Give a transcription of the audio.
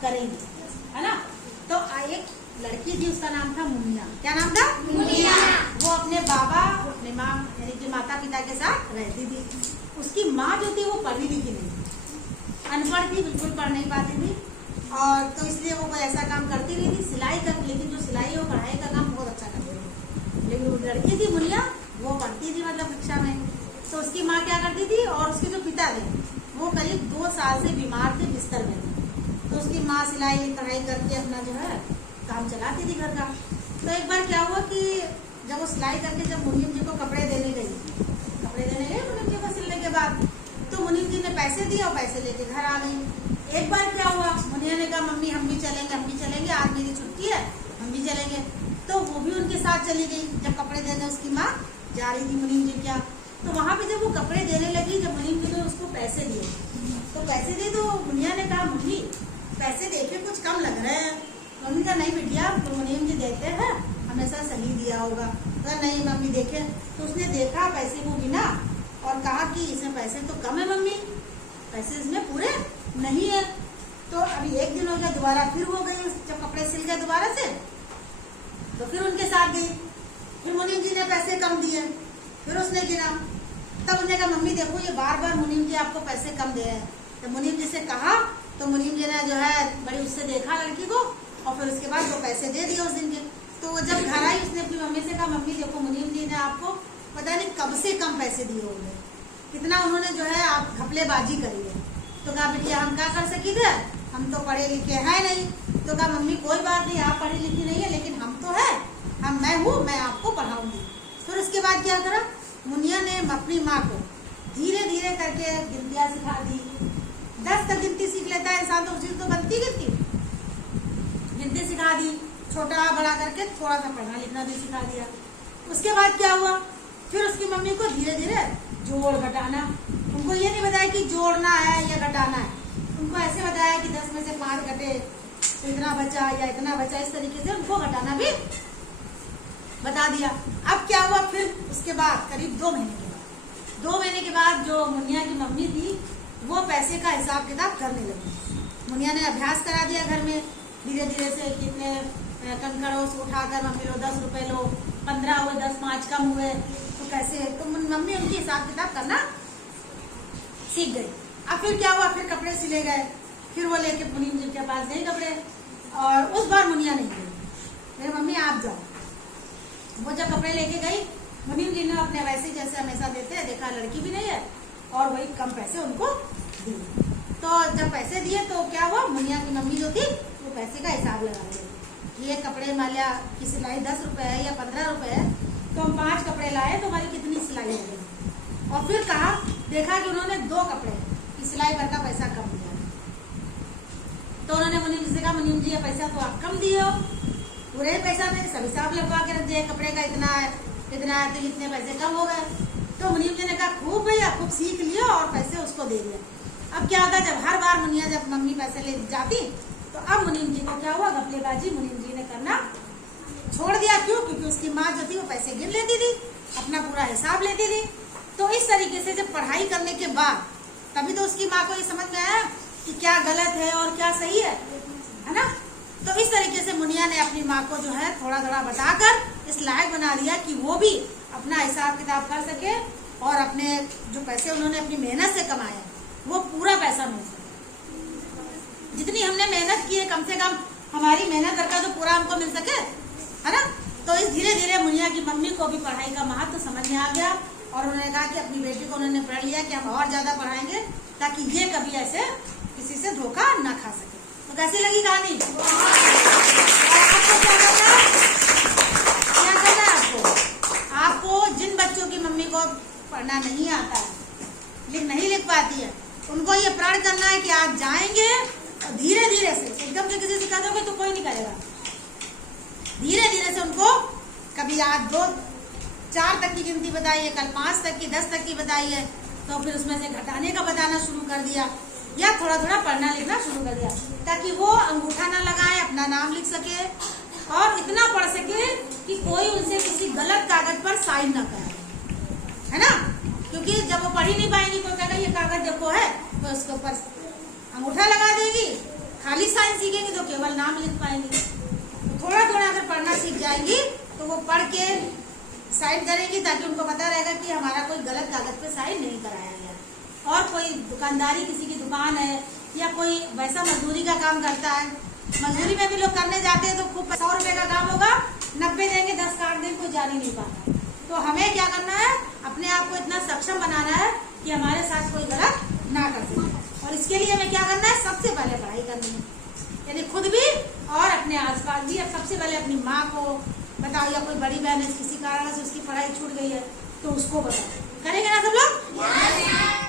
करेंगे, है ना। तो एक लड़की थी, उसका नाम था मुनिया। क्या नाम था? मुनिया। वो अपने बाबा, अपने माँ यानी कि माता पिता के साथ रहती थी। उसकी माँ जो थी वो पढ़ी लिखी नहीं थी, अनपढ़ थी, बिल्कुल पढ़ नहीं पाती थी। और तो इसलिए वो कोई ऐसा काम करती नहीं थी, सिलाई कर, लेकिन जो सिलाई और पढ़ाई का काम बहुत अच्छा करती थी। लेकिन वो लड़की थी मुनिया, वो पढ़ती थी मतलब कक्षा में। तो उसकी माँ क्या करती थी, और उसके जो पिता थे वो करीब 2 साल से बीमार थे, बिस्तर में थे। तो उसकी माँ सिलाई कढ़ाई करके अपना जो है काम चलाती थी घर का। तो एक बार क्या हुआ कि जब वो सिलाई करके जब मुनीम जी को कपड़े देने गई मुनीम जी को सिलने के बाद, तो मुनीम जी ने पैसे दिए और पैसे लेके घर आ गई। एक बार क्या हुआ, मुनिया ने कहा मम्मी हम भी चलेंगे, आज मेरी छुट्टी है, हम भी चलेंगे। तो वो भी उनके साथ चली गई। जब कपड़े देने उसकी माँ जा रही थी मुनीम जी क्या, तो वहां पे जब वो कपड़े देने लगी, जब मुनीम जी ने उसको पैसे दिए, तो पैसे दिए तो मुनिया ने कहा मम्मी पैसे देखे कुछ कम लग रहे हैं। मम्मी का नहीं बिटिया, तो मुनीम जी देते हैं, हमेशा सही दिया होगा। तो नहीं मम्मी देखे, तो उसने देखा पैसे को गिना और कहा कि इसमें पैसे तो कम है मम्मी, पैसे इसमें पूरे नहीं है। तो अभी एक दिन हो गया, दोबारा फिर हो गई, जब कपड़े सिल गए दोबारा से, तो फिर उनके साथ गई। फिर मुनीम जी ने पैसे कम दिए, फिर उसने गिना। तब उसने कहा मम्मी देखो ये बार बार मुनीम जी आपको पैसे कम दे रहे हैं। तो मुनीम जी से कहा, तो मुनीम जी ने जो है बड़ी उससे देखा लड़की को, और फिर उसके बाद वो पैसे दे दिए उस दिन के। तो वो जब घर आई, उसने अपनी मम्मी से कहा मम्मी देखो मुनीम जी ने आपको पता नहीं कब से कम पैसे दिए होंगे, कितना उन्होंने जो है आप घपलेबाजी करी है। तो कहा बिटिया हम क्या कर सकी थे, हम तो पढ़े लिखे हैं नहीं। तो कहा मम्मी कोई बात नहीं, आप पढ़ी लिखी नहीं है लेकिन हम तो है, मैं हूँ, मैं आपको पढ़ाऊंगी। फिर उसके बाद क्या करा, मुनिया ने अपनी माँ को धीरे धीरे करके गिनतियाँ सिखा दी। 10 तक गिनती सीख लेता है इंसान, तो उस चीज तो बनती गिनती सिखा दी, छोटा बड़ा करके थोड़ा सा पढ़ना लिखना भी सिखा दिया। उसके बाद क्या हुआ, फिर उसकी मम्मी को धीरे धीरे जोड़ घटाना, उनको ये नहीं बताया कि जोड़ना है या घटाना है, उनको ऐसे बताया कि 10 में से 5 घटे तो इतना बचा या इतना बचा, इस तरीके से उनको घटाना भी बता दिया। अब क्या हुआ, फिर उसके बाद करीब 2 महीने के बाद जो मुनिया की मम्मी थी वो पैसे का हिसाब किताब करने लगी। मुनिया ने अभ्यास करा दिया घर में धीरे धीरे से, कितने कंकड़ों से उठाकर मम्मी लो 10 रुपए लो, 15 हुए, 10 5 कम हुए, तो कैसे, तो मम्मी उनकी हिसाब किताब करना सीख गई। अब फिर क्या हुआ, फिर कपड़े सिले गए, फिर वो लेके मुनीम जी के पास गई कपड़े, और उस बार मुनिया नहीं गई, मेरी मम्मी आप जाओ। वो जब कपड़े लेके गई, मुनीम जी ने अपने वैसे जैसे हमेशा देते हैं, देखा लड़की भी नहीं है और वही कम पैसे उनको दिए। तो जब पैसे दिए तो क्या हुआ, मुनिया की मम्मी जो थी वो पैसे का हिसाब लगा रही, ये कपड़े मालिया की सिलाई 10 रुपए है या 15 रुपए है, तो हम 5 कपड़े लाए तो हमारी कितनी सिलाई हो गई। और फिर कहा, देखा कि उन्होंने 2 कपड़े की सिलाई भर का पैसा कम दिया। तो उन्होंने मुनीम जी से कहा मुनीम जी ये पैसा तो आप कम दिए हो, पूरे पैसा नहीं, सब हिसाब लगवा के रख दिया, कपड़े का इतना है तो इतने पैसे कम हो गए। तो मुनीम जी ने कहा खूब भैया खूब सीख लिया और पैसे उसको दे दिया। अब क्या होता, जब हर बार मुनिया जब मम्मी पैसे ले जाती, तो अब मुनीम जी को क्या हुआ, घपलेबाजी मुनीम जी ने करना छोड़ दिया। क्यों? क्योंकि उसकी माँ जो थी वो पैसे गिन लेती थी, अपना पूरा हिसाब लेती थी। तो इस तरीके से जब पढ़ाई करने के बाद, तभी तो उसकी माँ को ये समझ में आया कि क्या गलत है और क्या सही है ना। तो इस तरीके से मुनिया ने अपनी माँ को जो है थोड़ा थोड़ा बताकर इस लायक बना दिया कि वो भी अपना हिसाब किताब कर सके और अपने जो पैसे उन्होंने अपनी मेहनत से कमाए वो पूरा पैसा मिल सके। जितनी हमने मेहनत की है, कम से कम हमारी मेहनत का तो पूरा हमको मिल सके, है ना। तो इस धीरे धीरे मुनिया की मम्मी को भी पढ़ाई का महत्व समझ में आ गया और उन्होंने कहा कि अपनी बेटी को उन्होंने पढ़ लिया कि हम और ज्यादा पढ़ाएंगे ताकि ये कभी ऐसे किसी से धोखा ना खा सके। तो कैसी लगी कहानी? आपको क्या करना है, आपको जिन बच्चों की मम्मी को पढ़ना नहीं आता है, नहीं लिख पाती है, उनको ये प्रण करना है कि आज जाएंगे और धीरे धीरे से, एकदम से किसी सिखा दोगे तो कोई नहीं करेगा, धीरे धीरे से उनको कभी आज 2 4 तक की गिनती बताई है, कल 5 तक की, 10 तक की बताई है, तो फिर उसमें से घटाने का बताना शुरू कर दिया या थोड़ा थोड़ा पढ़ना लिखना शुरू कर दिया ताकि वो अंगूठा ना लगाए, अपना नाम लिख सके और इतना पढ़ सके कि कोई उनसे किसी गलत कागज पर साइन ना करे, है ना। क्योंकि जब वो पढ़ ही नहीं पाएंगी तो कहेगा ये कागज देखो है, तो उसके ऊपर अंगूठा लगा देगी, खाली साइन सीखेंगे तो केवल नाम लिख पाएंगे। थोड़ा थोड़ा अगर पढ़ना सीख जाएंगी तो वो पढ़ के साइन करेंगी, ताकि उनको पता रहेगा कि हमारा कोई गलत कागज पे साइन नहीं कराया गया। और कोई दुकानदारी, किसी की दुकान है या कोई वैसा मजदूरी का काम करता है, मजदूरी में भी लोग करने जाते हैं तो खूब 100 रुपए का काम होगा, 90 देंगे, 10 काट देंगे, कोई जान ही नहीं पाता। तो हमें क्या करना है, अपने आप को इतना सक्षम बनाना है कि हमारे साथ कोई गलत ना कर सके। और इसके लिए हमें क्या करना है, सबसे पहले पढ़ाई करनी है, यानी खुद भी और अपने आसपास भी। अब सबसे पहले अपनी माँ को बताओ, या कोई बड़ी बहन है किसी कारण से उसकी पढ़ाई छूट गई है तो उसको बताओ। करेंगे ना सब लोग?